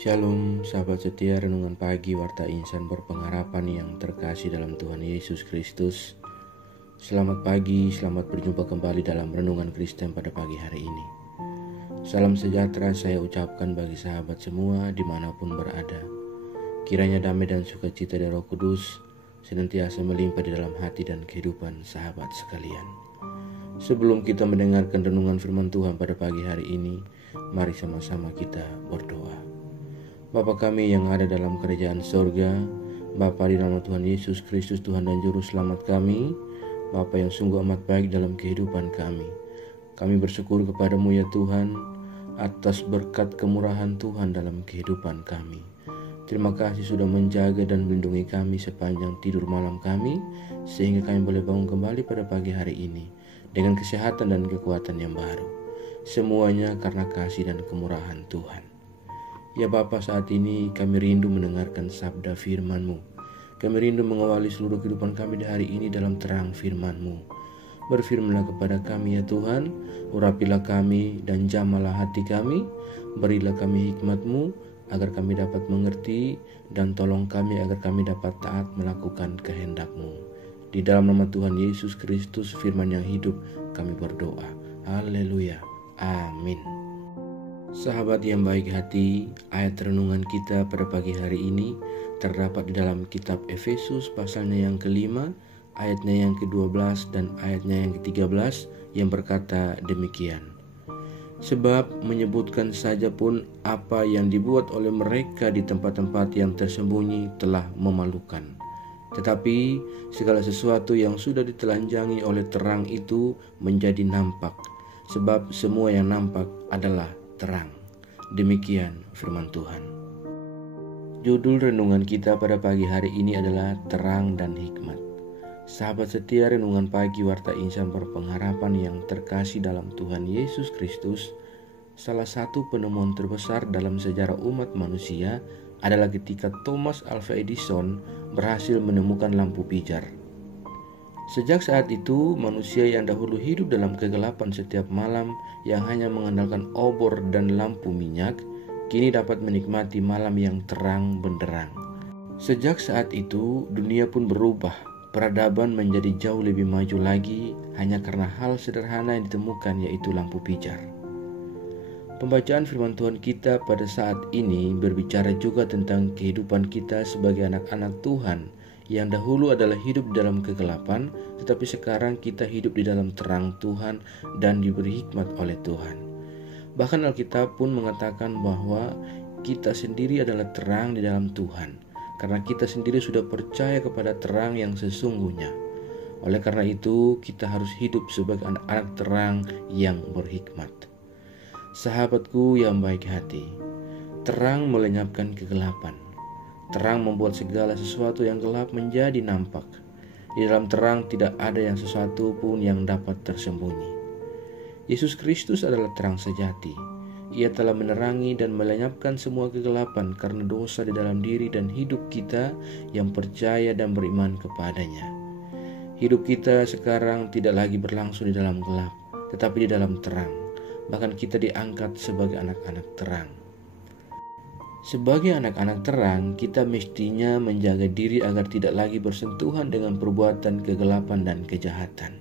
Shalom, sahabat setia renungan pagi Warta Insan Berpengharapan yang terkasih dalam Tuhan Yesus Kristus. Selamat pagi, selamat berjumpa kembali dalam renungan Kristen pada pagi hari ini. Salam sejahtera saya ucapkan bagi sahabat semua dimanapun berada. Kiranya damai dan sukacita dari Roh Kudus senantiasa melimpah di dalam hati dan kehidupan sahabat sekalian. Sebelum kita mendengarkan renungan firman Tuhan pada pagi hari ini, mari sama-sama kita berdoa. Bapa kami yang ada dalam kerajaan sorga, Bapa di nama Tuhan Yesus Kristus, Tuhan dan Juru Selamat kami, Bapa yang sungguh amat baik dalam kehidupan kami. Kami bersyukur kepadamu ya Tuhan, atas berkat kemurahan Tuhan dalam kehidupan kami. Terima kasih sudah menjaga dan melindungi kami sepanjang tidur malam kami, sehingga kami boleh bangun kembali pada pagi hari ini, dengan kesehatan dan kekuatan yang baru. Semuanya karena kasih dan kemurahan Tuhan. Ya Bapa, saat ini kami rindu mendengarkan sabda firman-Mu. Kami rindu mengawali seluruh kehidupan kami di hari ini dalam terang firman-Mu. Berfirmanlah kepada kami ya Tuhan, urapilah kami dan jamalah hati kami, berilah kami hikmat-Mu agar kami dapat mengerti, dan tolong kami agar kami dapat taat melakukan kehendak-Mu. Di dalam nama Tuhan Yesus Kristus, firman yang hidup, kami berdoa. Haleluya. Amin. Sahabat yang baik hati, ayat renungan kita pada pagi hari ini terdapat di dalam kitab Efesus pasalnya yang kelima, ayatnya yang ke-12 dan ayatnya yang ke-13 yang berkata demikian. Sebab menyebutkan saja pun apa yang dibuat oleh mereka di tempat-tempat yang tersembunyi telah memalukan. Tetapi segala sesuatu yang sudah ditelanjangi oleh terang itu menjadi nampak, sebab semua yang nampak adalah terang. Demikian firman Tuhan. Judul renungan kita pada pagi hari ini adalah terang dan hikmat. Sahabat setia renungan pagi Warta Insan Berpengharapan yang terkasih dalam Tuhan Yesus Kristus, salah satu penemuan terbesar dalam sejarah umat manusia adalah ketika Thomas Alva Edison berhasil menemukan lampu pijar. Sejak saat itu, manusia yang dahulu hidup dalam kegelapan setiap malam yang hanya mengandalkan obor dan lampu minyak, kini dapat menikmati malam yang terang benderang. Sejak saat itu, dunia pun berubah. Peradaban menjadi jauh lebih maju lagi hanya karena hal sederhana yang ditemukan, yaitu lampu pijar. Pembacaan firman Tuhan kita pada saat ini berbicara juga tentang kehidupan kita sebagai anak-anak Tuhan yang dahulu adalah hidup di dalam kegelapan, tetapi sekarang kita hidup di dalam terang Tuhan dan diberi hikmat oleh Tuhan. Bahkan Alkitab pun mengatakan bahwa kita sendiri adalah terang di dalam Tuhan, karena kita sendiri sudah percaya kepada terang yang sesungguhnya. Oleh karena itu, kita harus hidup sebagai anak-anak terang yang berhikmat. Sahabatku yang baik hati, terang melenyapkan kegelapan. Terang membuat segala sesuatu yang gelap menjadi nampak. Di dalam terang tidak ada yang sesuatu pun yang dapat tersembunyi. Yesus Kristus adalah terang sejati. Ia telah menerangi dan melenyapkan semua kegelapan karena dosa di dalam diri dan hidup kita yang percaya dan beriman kepadanya. Hidup kita sekarang tidak lagi berlangsung di dalam gelap, tetapi di dalam terang. Bahkan kita diangkat sebagai anak-anak terang. Sebagai anak-anak terang, kita mestinya menjaga diri agar tidak lagi bersentuhan dengan perbuatan kegelapan dan kejahatan.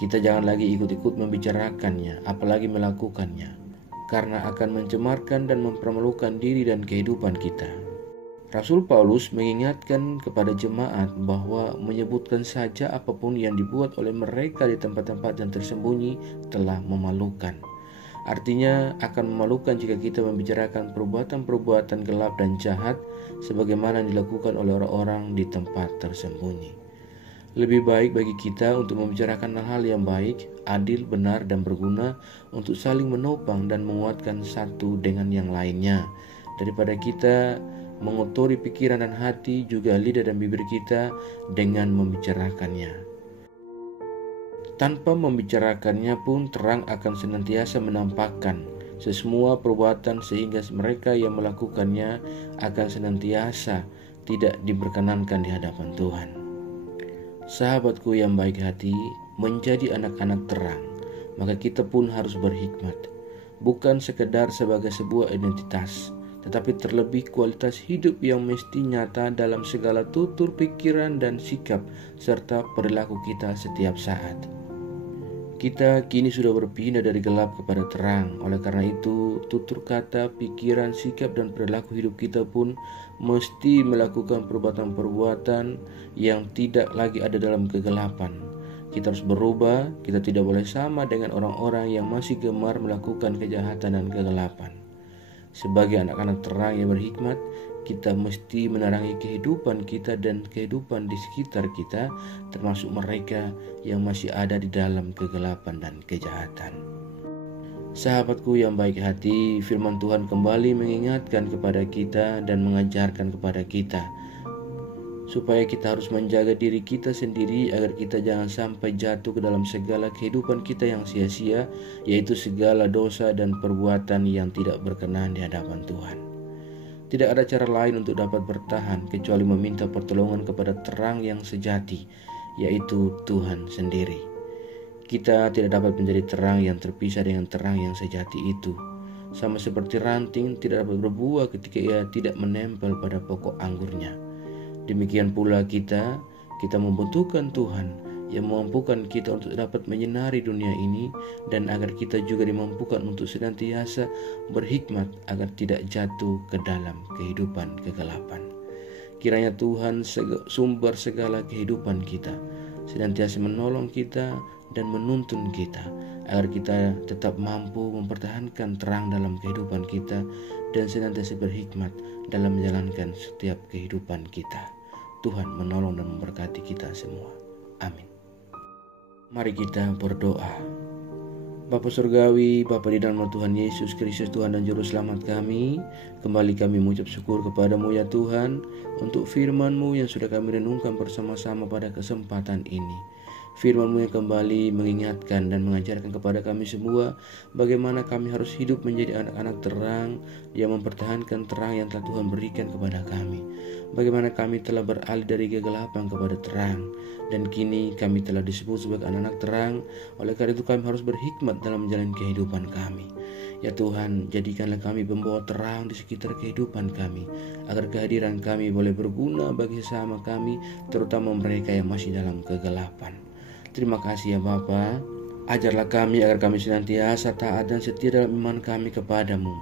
Kita jangan lagi ikut-ikut membicarakannya, apalagi melakukannya, karena akan mencemarkan dan mempermalukan diri dan kehidupan kita. Rasul Paulus mengingatkan kepada jemaat bahwa menyebutkan saja apapun yang dibuat oleh mereka di tempat-tempat yang tersembunyi telah memalukan. Artinya akan memalukan jika kita membicarakan perbuatan-perbuatan gelap dan jahat sebagaimana yang dilakukan oleh orang-orang di tempat tersembunyi. Lebih baik bagi kita untuk membicarakan hal-hal yang baik, adil, benar, dan berguna untuk saling menopang dan menguatkan satu dengan yang lainnya, daripada kita mengotori pikiran dan hati, juga lidah dan bibir kita dengan membicarakannya. Tanpa membicarakannya pun terang akan senantiasa menampakkan semua perbuatan, sehingga mereka yang melakukannya akan senantiasa tidak diperkenankan di hadapan Tuhan. Sahabatku yang baik hati, menjadi anak-anak terang, maka kita pun harus berhikmat. bukan sekedar sebagai sebuah identitas, tetapi terlebih kualitas hidup yang mesti nyata dalam segala tutur pikiran dan sikap serta perilaku kita setiap saat. Kita kini sudah berpindah dari gelap kepada terang. Oleh karena itu, tutur kata, pikiran, sikap, dan perilaku hidup kita pun mesti melakukan perbuatan-perbuatan yang tidak lagi ada dalam kegelapan. Kita harus berubah, kita tidak boleh sama dengan orang-orang yang masih gemar melakukan kejahatan dan kegelapan. Sebagai anak-anak terang yang berhikmat, kita mesti menerangi kehidupan kita dan kehidupan di sekitar kita, termasuk mereka yang masih ada di dalam kegelapan dan kejahatan. Sahabatku yang baik hati, firman Tuhan kembali mengingatkan kepada kita dan mengajarkan kepada kita supaya kita harus menjaga diri kita sendiri agar kita jangan sampai jatuh ke dalam segala kehidupan kita yang sia-sia, yaitu segala dosa dan perbuatan yang tidak berkenan di hadapan Tuhan. Tidak ada cara lain untuk dapat bertahan kecuali meminta pertolongan kepada terang yang sejati, yaitu Tuhan sendiri. Kita tidak dapat menjadi terang yang terpisah dengan terang yang sejati itu. Sama seperti ranting tidak dapat berbuah ketika ia tidak menempel pada pokok anggurnya. Demikian pula kita membutuhkan Tuhan yang memampukan kita untuk dapat menyinari dunia ini, dan agar kita juga dimampukan untuk senantiasa berhikmat agar tidak jatuh ke dalam kehidupan kegelapan. Kiranya Tuhan sumber segala kehidupan kita senantiasa menolong kita dan menuntun kita agar kita tetap mampu mempertahankan terang dalam kehidupan kita dan senantiasa berhikmat dalam menjalankan setiap kehidupan kita. Tuhan menolong dan memberkati kita semua. Amin. Mari kita berdoa. Bapa Surgawi, Bapa di dalam Tuhan Yesus Kristus, Tuhan dan Juru Selamat kami, kembali kami mengucap syukur kepadamu ya Tuhan, untuk firman-Mu yang sudah kami renungkan bersama-sama pada kesempatan ini. Firman-Mu yang kembali mengingatkan dan mengajarkan kepada kami semua bagaimana kami harus hidup menjadi anak-anak terang yang mempertahankan terang yang telah Tuhan berikan kepada kami. Bagaimana kami telah beralih dari kegelapan kepada terang, dan kini kami telah disebut sebagai anak-anak terang. Oleh karena itu kami harus berhikmat dalam menjalani kehidupan kami. Ya Tuhan, jadikanlah kami pembawa terang di sekitar kehidupan kami, agar kehadiran kami boleh berguna bagi sesama kami, terutama mereka yang masih dalam kegelapan. Terima kasih ya Bapa. Ajarlah kami agar kami senantiasa taat dan setia dalam iman kami kepadamu.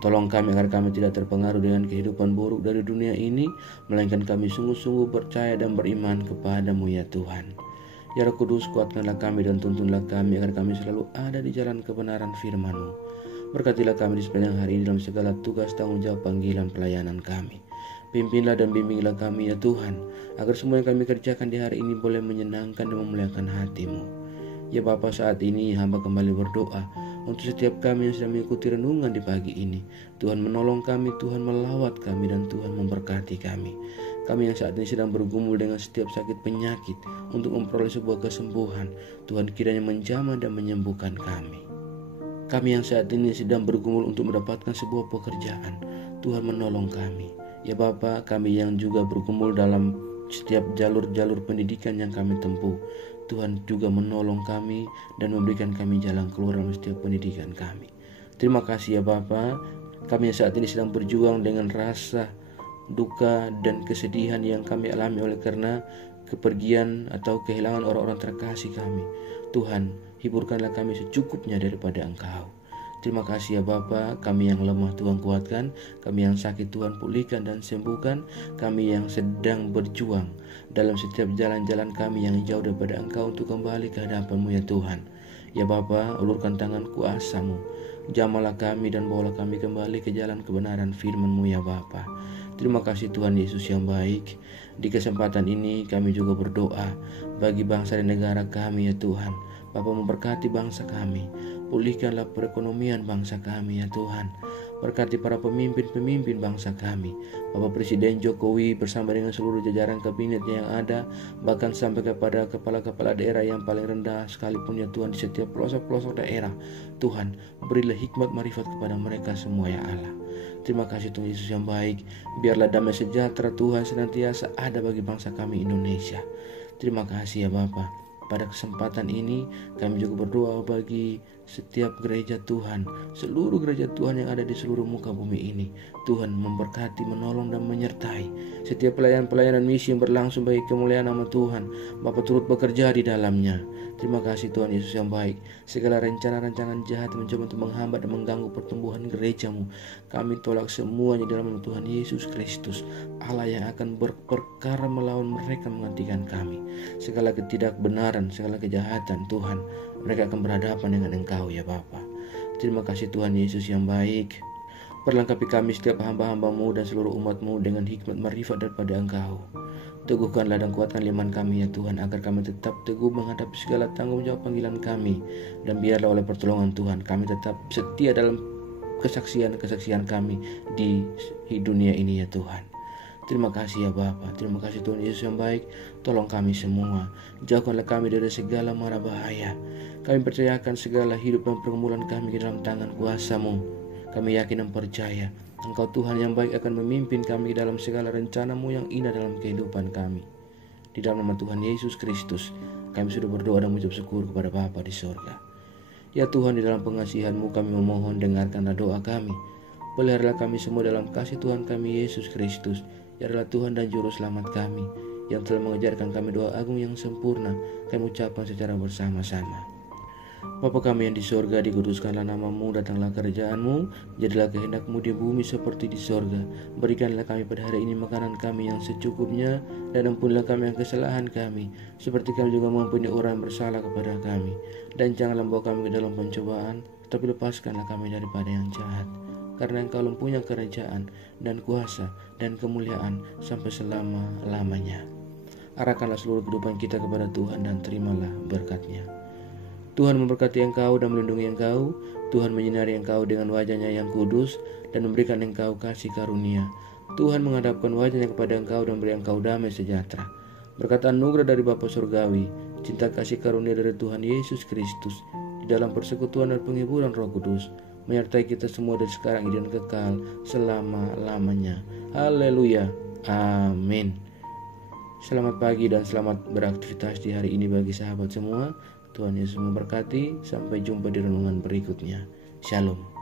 Tolong kami agar kami tidak terpengaruh dengan kehidupan buruk dari dunia ini, melainkan kami sungguh-sungguh percaya dan beriman kepadamu ya Tuhan. Ya Roh Kudus, kuatkanlah kami dan tuntunlah kami agar kami selalu ada di jalan kebenaran firman-Mu. Berkatilah kami di sepanjang hari ini dalam segala tugas tanggung jawab panggilan pelayanan kami. Pimpinlah dan bimbinglah kami ya Tuhan, agar semua yang kami kerjakan di hari ini boleh menyenangkan dan memuliakan hati-Mu. Ya Bapa, saat ini hamba kembali berdoa untuk setiap kami yang sedang mengikuti renungan di pagi ini. Tuhan menolong kami, Tuhan melawat kami, dan Tuhan memberkati kami. Kami yang saat ini sedang bergumul dengan setiap sakit penyakit untuk memperoleh sebuah kesembuhan, Tuhan kiranya menjamah dan menyembuhkan kami. Kami yang saat ini sedang bergumul untuk mendapatkan sebuah pekerjaan, Tuhan menolong kami. Ya Bapa, kami yang juga bergumul dalam setiap jalur-jalur pendidikan yang kami tempuh, Tuhan juga menolong kami dan memberikan kami jalan keluar dalam setiap pendidikan kami. Terima kasih ya Bapa. Kami yang saat ini sedang berjuang dengan rasa duka dan kesedihan yang kami alami oleh karena kepergian atau kehilangan orang-orang terkasih kami. Tuhan, hiburkanlah kami secukupnya daripada Engkau. Terima kasih ya Bapa, kami yang lemah Tuhan kuatkan, kami yang sakit Tuhan pulihkan dan sembuhkan, kami yang sedang berjuang dalam setiap jalan-jalan kami yang jauh daripada Engkau untuk kembali ke hadapan-Mu ya Tuhan. Ya Bapa, ulurkan tangan kuasa-Mu, jamalah kami dan bawalah kami kembali ke jalan kebenaran firman-Mu ya Bapa. Terima kasih Tuhan Yesus yang baik. Di kesempatan ini kami juga berdoa bagi bangsa dan negara kami ya Tuhan. Bapa, memberkati bangsa kami, pulihkanlah perekonomian bangsa kami ya Tuhan. Berkati para pemimpin-pemimpin bangsa kami, Bapak Presiden Jokowi bersama dengan seluruh jajaran kabinetnya yang ada, bahkan sampai kepada kepala-kepala daerah yang paling rendah sekalipun ya Tuhan, di setiap pelosok-pelosok daerah. Tuhan, berilah hikmat marifat kepada mereka semua ya Allah. Terima kasih Tuhan Yesus yang baik. Biarlah damai sejahtera Tuhan senantiasa ada bagi bangsa kami Indonesia. Terima kasih ya Bapa. Pada kesempatan ini kami juga berdoa bagi setiap gereja Tuhan, seluruh gereja Tuhan yang ada di seluruh muka bumi ini. Tuhan memberkati, menolong, dan menyertai setiap pelayanan misi yang berlangsung bagi kemuliaan nama Tuhan. Bapa turut bekerja di dalamnya. Terima kasih Tuhan Yesus yang baik. Segala rencana-rencana jahat mencoba untuk menghambat dan mengganggu pertumbuhan gerejamu, kami tolak semuanya dalam nama Tuhan Yesus Kristus. Allah yang akan berperkara melawan mereka menghentikan kami. Segala ketidakbenaran, segala kejahatan Tuhan, mereka akan berhadapan dengan Engkau ya Bapa. Terima kasih Tuhan Yesus yang baik. Perlengkapi kami setiap hamba-hamba-Mu dan seluruh umat-Mu dengan hikmat marifat daripada Engkau. Teguhkanlah dan kuatkan iman kami ya Tuhan, agar kami tetap teguh menghadapi segala tanggung jawab panggilan kami. Dan biarlah oleh pertolongan Tuhan kami tetap setia dalam kesaksian kami di dunia ini ya Tuhan. Terima kasih ya Bapa. Terima kasih Tuhan Yesus yang baik. Tolong kami semua, jauhkanlah kami dari segala mara bahaya. Kami percayakan segala hidup dan pergumulan kami ke dalam tangan kuasa-Mu. Kami yakin dan percaya Engkau Tuhan yang baik akan memimpin kami dalam segala rencana-Mu yang indah dalam kehidupan kami. Di dalam nama Tuhan Yesus Kristus, kami sudah berdoa dan mengucap syukur kepada Bapa di sorga. Ya Tuhan, di dalam pengasihan-Mu kami memohon, dengarkanlah doa kami. Peliharalah kami semua dalam kasih Tuhan kami Yesus Kristus, yang adalah Tuhan dan Juru Selamat kami, yang telah mengajarkan kami doa agung yang sempurna. Kami ucapkan secara bersama-sama. Bapa kami yang di sorga, dikuduskanlah nama-Mu, datanglah kerajaan-Mu, jadilah kehendak-Mu di bumi seperti di sorga. Berikanlah kami pada hari ini makanan kami yang secukupnya, dan ampunilah kami yang kesalahan kami, seperti kami juga mengampuni orang yang bersalah kepada kami. Dan janganlah membawa kami ke dalam pencobaan, tetapi lepaskanlah kami daripada yang jahat. Karena Engkau mempunyai kerajaan dan kuasa dan kemuliaan sampai selama-lamanya. Arahkanlah seluruh kehidupan kita kepada Tuhan dan terimalah berkat-Nya. Tuhan memberkati engkau dan melindungi engkau. Tuhan menyinari engkau dengan wajah-Nya yang kudus dan memberikan engkau kasih karunia. Tuhan menghadapkan wajah-Nya kepada engkau dan beri engkau damai sejahtera. Berkat anugerah dari Bapa Surgawi, cinta kasih karunia dari Tuhan Yesus Kristus, di dalam persekutuan dan penghiburan Roh Kudus, menyertai kita semua dari sekarang dan kekal selama-lamanya. Haleluya. Amin. Selamat pagi dan selamat beraktivitas di hari ini bagi sahabat semua. Tuhan Yesus memberkati. Sampai jumpa di renungan berikutnya. Shalom.